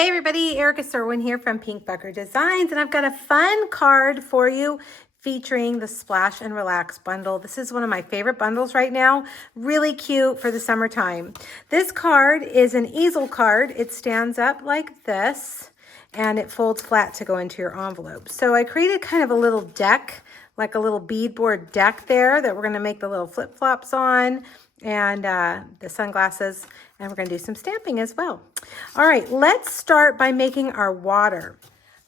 Hey everybody, Erica Serwin here from Pink Bucker Designs, and I've got a fun card for you featuring the Splash and Relax bundle. This is one of my favorite bundles right now. Really cute for the summertime. This card is an easel card. It stands up like this, and it folds flat to go into your envelope. So I created kind of a little deck, like a little beadboard deck there that we're going to make the little flip-flops on, and the sunglasses, and we're going to do some stamping as well. All right, let's start by making our water.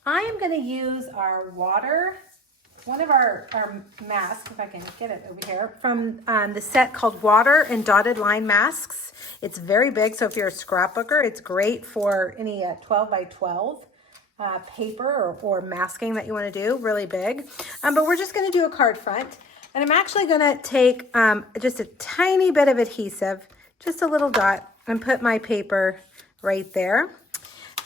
I am going to use our water, one of our masks, if I can get it over here, from the set called Water and Dotted Line Masks. It's very big, so if you're a scrapbooker, it's great for any 12 by 12 paper or masking that you want to do, really big. But we're just going to do a card front. And I'm actually going to take just a tiny bit of adhesive, just a little dot, and put my paper right there.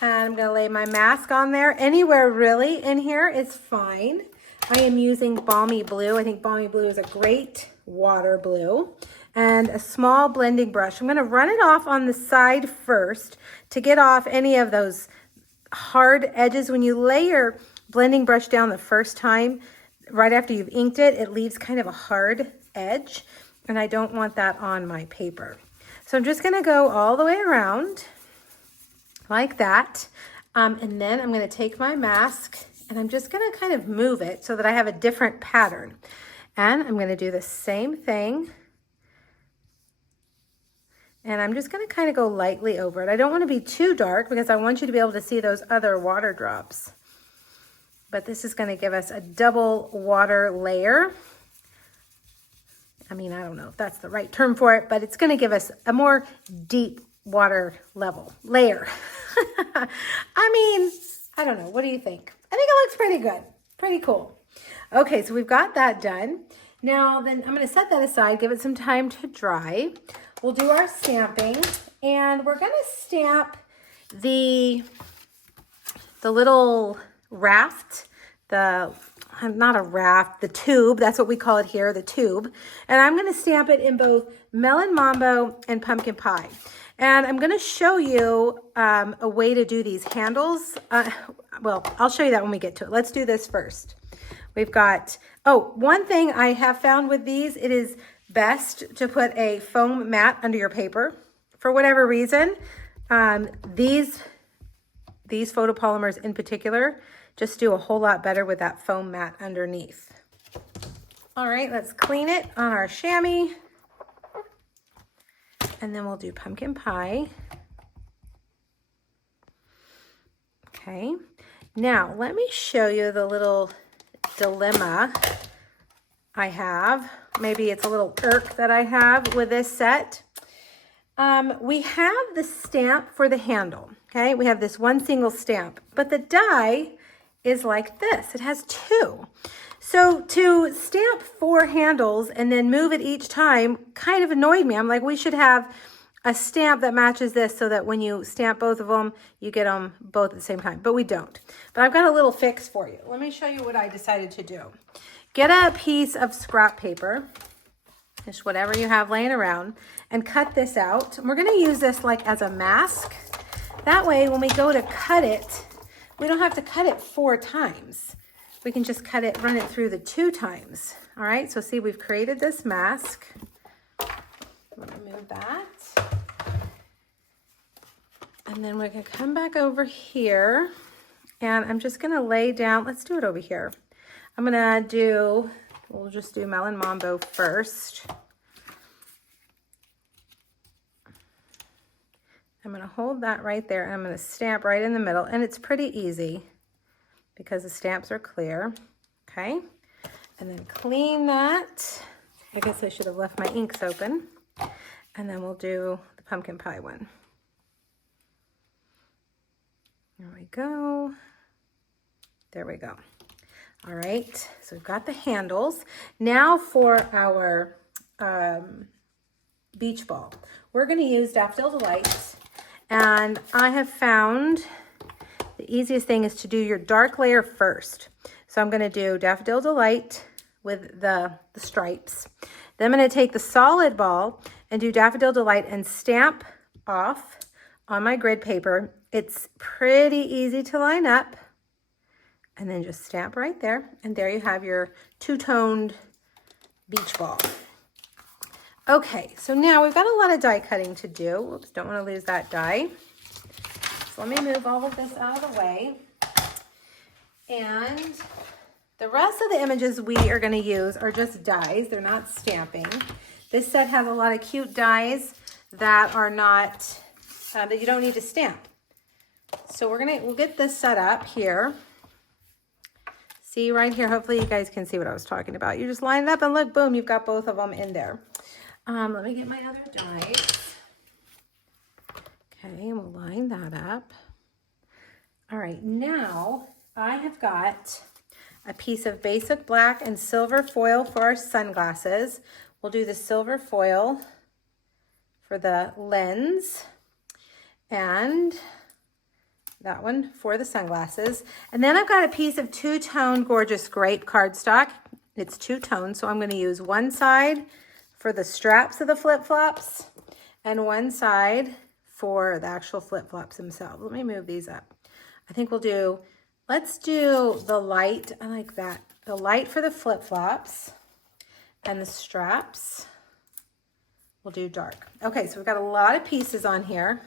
And I'm going to lay my mask on there. Anywhere really in here is fine. I am using Balmy Blue. I think Balmy Blue is a great water blue. And a small blending brush. I'm going to run it off on the side first to get off any of those hard edges. When you lay your blending brush down the first time, right after you've inked it, it leaves kind of a hard edge, and I don't want that on my paper. So I'm just going to go all the way around like that, and then I'm going to take my mask, and I'm just going to kind of move it so that I have a different pattern. And I'm going to do the same thing, and I'm just going to kind of go lightly over it. I don't want to be too dark because I want you to be able to see those other water drops. But this is going to give us a double water layer. I mean, I don't know if that's the right term for it, but it's going to give us a more deep water layer. I mean, I don't know. What do you think? I think it looks pretty good. Pretty cool. Okay, so we've got that done. Now, then I'm going to set that aside, give it some time to dry. We'll do our stamping, and we're going to stamp the little raft, not a raft, the tube, that's what we call it here, the tube. And I'm going to stamp it in both Melon Mambo and Pumpkin Pie. And I'm going to show you a way to do these handles. Well, I'll show you that when we get to it. Let's do this first. We've got, one thing I have found with these, it is best to put a foam mat under your paper. For whatever reason, these photopolymers in particular just do a whole lot better with that foam mat underneath. All right, let's clean it on our chamois. And then we'll do Pumpkin Pie. Okay, now let me show you the little dilemma I have. Maybe it's a little irk that I have with this set. We have the stamp for the handle, okay? We have this one single stamp, but the die is like this. It has two. So to stamp 4 handles and then move it each time kind of annoyed me. I'm like, we should have a stamp that matches this so that when you stamp both of them, you get them both at the same time, but we don't. But I've got a little fix for you. Let me show you what I decided to do. Get a piece of scrap paper, just whatever you have laying around, and cut this out. And we're gonna use this like as a mask. That way, when we go to cut it, we don't have to cut it 4 times. We can just cut it, run it through the 2 times. All right, so see, we've created this mask. I'm gonna move that. And then we're gonna come back over here, and I'm just gonna lay down, let's do it over here. We'll just do Melon Mambo first. I'm going to hold that right there, and I'm going to stamp right in the middle, and it's pretty easy because the stamps are clear, okay? And then clean that. I guess I should have left my inks open. And then we'll do the Pumpkin Pie one. There we go. There we go. All right, so we've got the handles. Now for our beach ball. We're going to use Daffodil Delight. And I have found the easiest thing is to do your dark layer first. So I'm going to do Daffodil Delight with the stripes. Then I'm going to take the solid ball and do Daffodil Delight and stamp off on my grid paper. It's pretty easy to line up, and then just stamp right there. And there you have your two-toned beach ball. Okay, so now we've got a lot of die cutting to do. Whoops, don't want to lose that die. So let me move all of this out of the way. And the rest of the images we are going to use are just dies. They're not stamping. This set has a lot of cute dies that are not, that you don't need to stamp. So we'll get this set up here. See right here, hopefully you guys can see what I was talking about. You just line it up and look, boom, you've got both of them in there. Let me get my other dies. Okay, and we'll line that up. All right, now I have got a piece of basic black and silver foil for our sunglasses. We'll do the silver foil for the lens and that one for the sunglasses. And then I've got a piece of two-tone gorgeous grape cardstock. It's two-tone, so I'm going to use one side for the straps of the flip-flops and one side for the actual flip-flops themselves. Let me move these up. I think let's do the light. I like that. The light for the flip-flops and the straps. We'll do dark. Okay, so we've got a lot of pieces on here.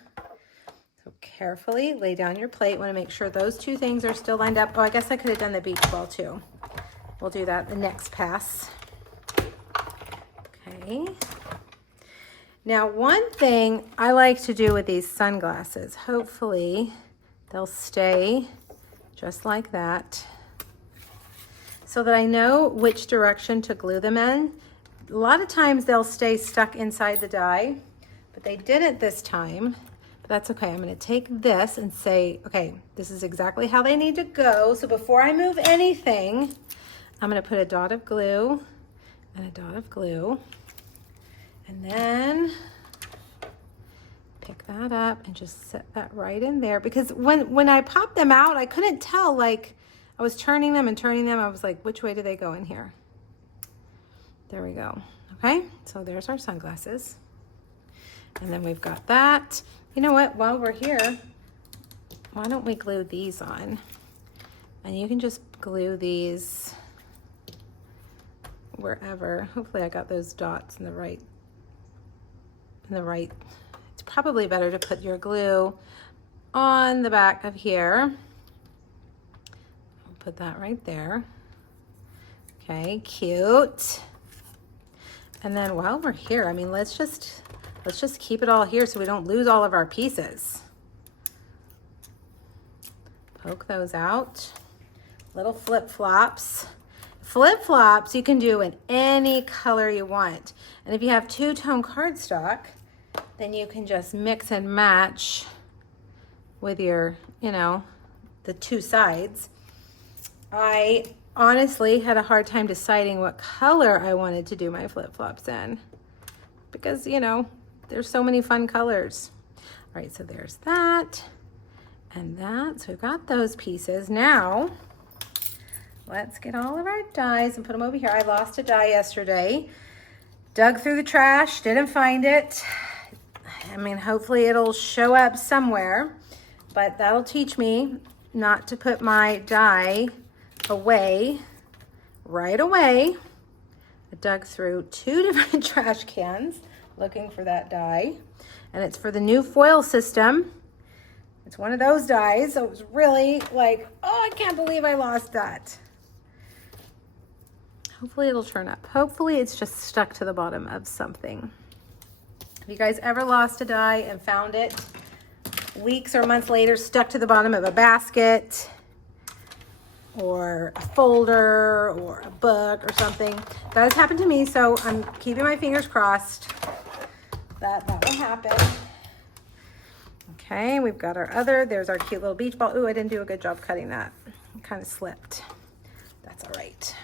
So carefully lay down your plate. Want to make sure those two things are still lined up. Oh, I guess I could have done the beach ball too. We'll do that the next pass. Okay. Now, one thing I like to do with these sunglasses, hopefully they'll stay just like that so that I know which direction to glue them in. A lot of times they'll stay stuck inside the die, but they didn't this time. But that's okay. I'm going to take this and say, okay, this is exactly how they need to go. So before I move anything, I'm going to put a dot of glue and a dot of glue. And then pick that up and just set that right in there. Because when I popped them out, I couldn't tell, like I was turning them and turning them. I was like, which way do they go in here? There we go. Okay, so there's our sunglasses. And then we've got that. You know what, while we're here, why don't we glue these on? And you can just glue these wherever. Hopefully I got those dots in the right. It's probably better to put your glue on the back of here. I'll put that right there. Okay, cute. And then while we're here, I mean, let's just keep it all here so we don't lose all of our pieces. Poke those out. Little flip-flops. Flip-flops you can do in any color you want. And if you have two-tone cardstock, then you can just mix and match with your, the two sides. I honestly had a hard time deciding what color I wanted to do my flip-flops in because, there's so many fun colors. All right, so there's that and that. So we've got those pieces. Now, let's get all of our dies and put them over here. I lost a die yesterday. Dug through the trash, didn't find it. I mean, hopefully it'll show up somewhere, but that'll teach me not to put my die away right away. I dug through 2 different trash cans looking for that die, and it's for the new foil system. It's one of those dies, so it was really like, oh, I can't believe I lost that. Hopefully it'll turn up. Hopefully it's just stuck to the bottom of something. Have you guys ever lost a die and found it weeks or months later stuck to the bottom of a basket or a folder or a book or something? That has happened to me, so I'm keeping my fingers crossed that will happen. Okay, we've got there's our cute little beach ball. Ooh, I didn't do a good job cutting that. It kind of slipped. That's all right.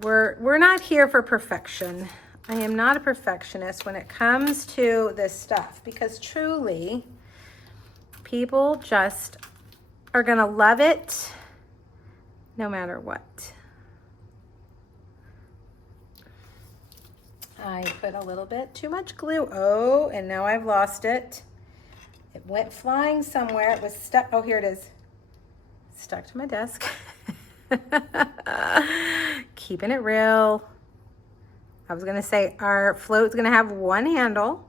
We're not here for perfection. I am not a perfectionist when it comes to this stuff because truly, people just are gonna love it no matter what. I put a little bit too much glue. Oh, and now I've lost it. It went flying somewhere. It was stuck. Oh, here it is. Stuck to my desk. Keeping it real. I was going to say our float's going to have one handle.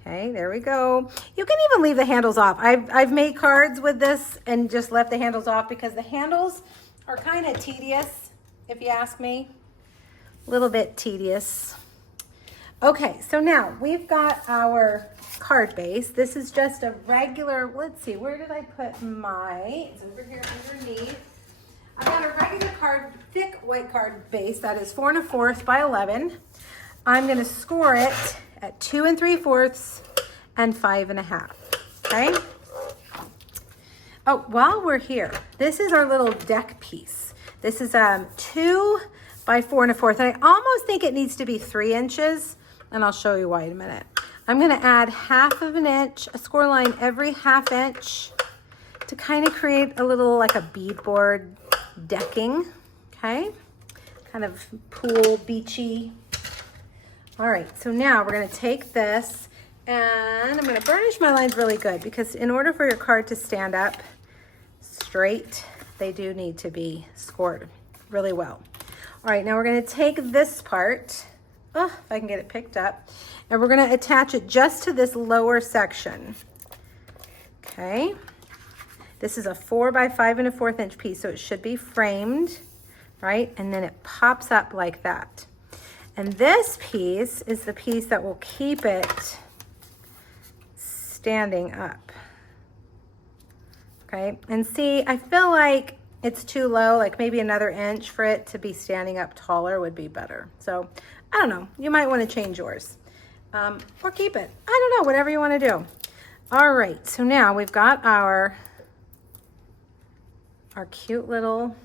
Okay, there we go. You can even leave the handles off. I've made cards with this and just left the handles off because the handles are kind of tedious, if you ask me. A little bit tedious. Okay, so now we've got our card base. This is just a regular, let's see, where did I put my, it's over here underneath. I've got a regular card, thick white card base that is 4 1/4 by 11. I'm going to score it at 2 3/4 and 5 1/2. Okay. Oh, while we're here, this is our little deck piece. This is 2 by 4 1/4, and I almost think it needs to be 3 inches, and I'll show you why in a minute. I'm going to add 1/2 inch, a score line every 1/2 inch to kind of create a little like a beadboard decking. Okay, kind of pool beachy. All right, so now we're going to take this and I'm going to burnish my lines really good because in order for your card to stand up straight, they do need to be scored really well. All right, now we're going to take this part, if I can get it picked up, and we're going to attach it just to this lower section. Okay, this is a 4 by 5 1/4 inch piece, so it should be framed, right? And then it pops up like that. And this piece is the piece that will keep it standing up. Okay, and see, I feel like it's too low, like maybe another inch for it to be standing up taller would be better. So, I don't know, you might want to change yours. Or keep it. I don't know, whatever you want to do. All right, so now we've got our cute little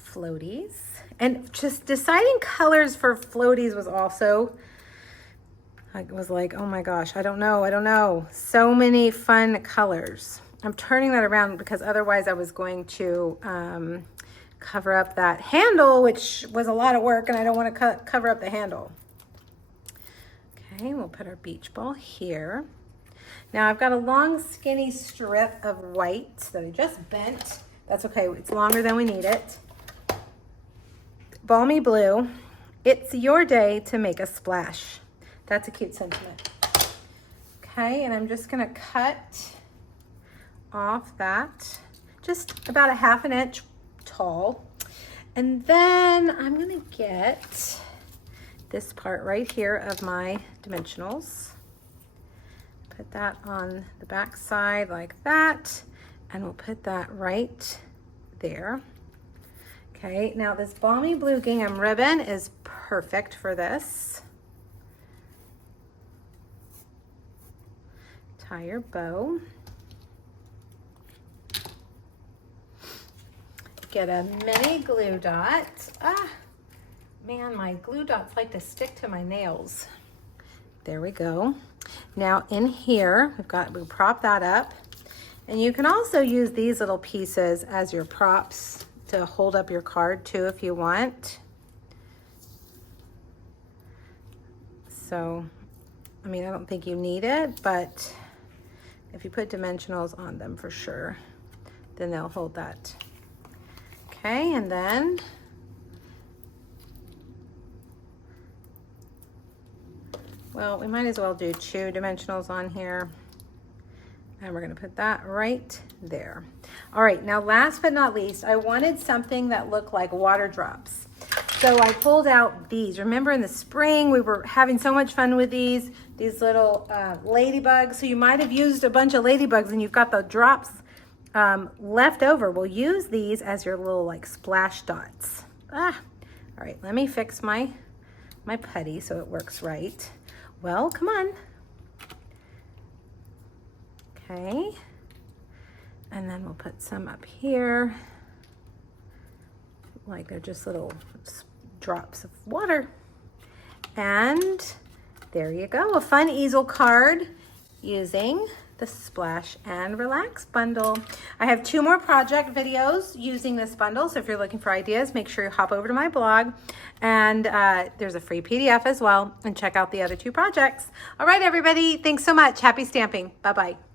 floaties. And just deciding colors for floaties was also, I was like, oh my gosh, I don't know. So many fun colors. I'm turning that around because otherwise I was going to cover up that handle, which was a lot of work, and I don't want to cover up the handle. Okay, we'll put our beach ball here. Now I've got a long skinny strip of white that I just bent. That's okay, it's longer than we need it. Balmy blue, it's your day to make a splash. That's a cute sentiment. Okay, and I'm just gonna cut off that, just about a 1/2 inch tall. And then I'm gonna get this part right here of my dimensionals. Put that on the back side like that, and we'll put that right there. Okay, now this balmy blue gingham ribbon is perfect for this. Tie your bow. Get a mini glue dot. Man, my glue dots like to stick to my nails. There we go. Now in here, we'll prop that up. And you can also use these little pieces as your props to hold up your card too if you want. So, I mean, I don't think you need it, but if you put dimensionals on them for sure, then they'll hold that. Okay, and then well, we might as well do 2 dimensionals on here. And we're gonna put that right there. All right, now last but not least, I wanted something that looked like water drops. So I pulled out these. Remember in the spring, we were having so much fun with these little ladybugs. So you might have used a bunch of ladybugs and you've got the drops left over. We'll use these as your little like splash dots. All right, let me fix my putty so it works right. Well, come on. Okay, and then we'll put some up here, like they're just little drops of water. And there you go, a fun easel card using the Splash and Relax bundle. I have 2 more project videos using this bundle, so if you're looking for ideas, make sure you hop over to my blog, and there's a free PDF as well, and check out the other 2 projects. All right, everybody, thanks so much. Happy stamping. Bye-bye.